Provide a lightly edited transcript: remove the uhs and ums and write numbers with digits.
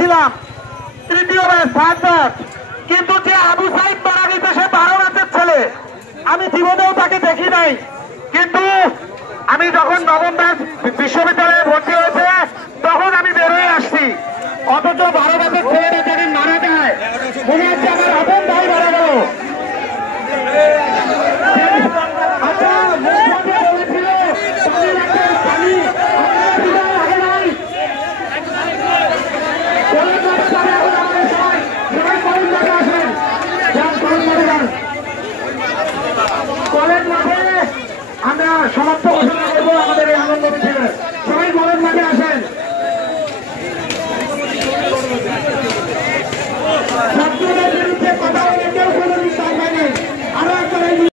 ছিলাম, তৃতীয় batch, third batch. কিন্তু যে আবু সাইদ মারা গেছে সে 12 ব্যাচের ছেলে, আমি জীবনেও তাকে দেখি নাই। কিন্তু আমি যখন নবম ব্যাচ বিশ্ববিদ্যালয়ে ভর্তি হয়েছে তখন আমি বেরোয় আসছি, অথচ 12 ব্যাচের ছেলেটা যদি মারা যায় মনে হচ্ছে আমার আপন ভাই মারা গেল। আমরা সমাপ্ত ঘোষণা করবো।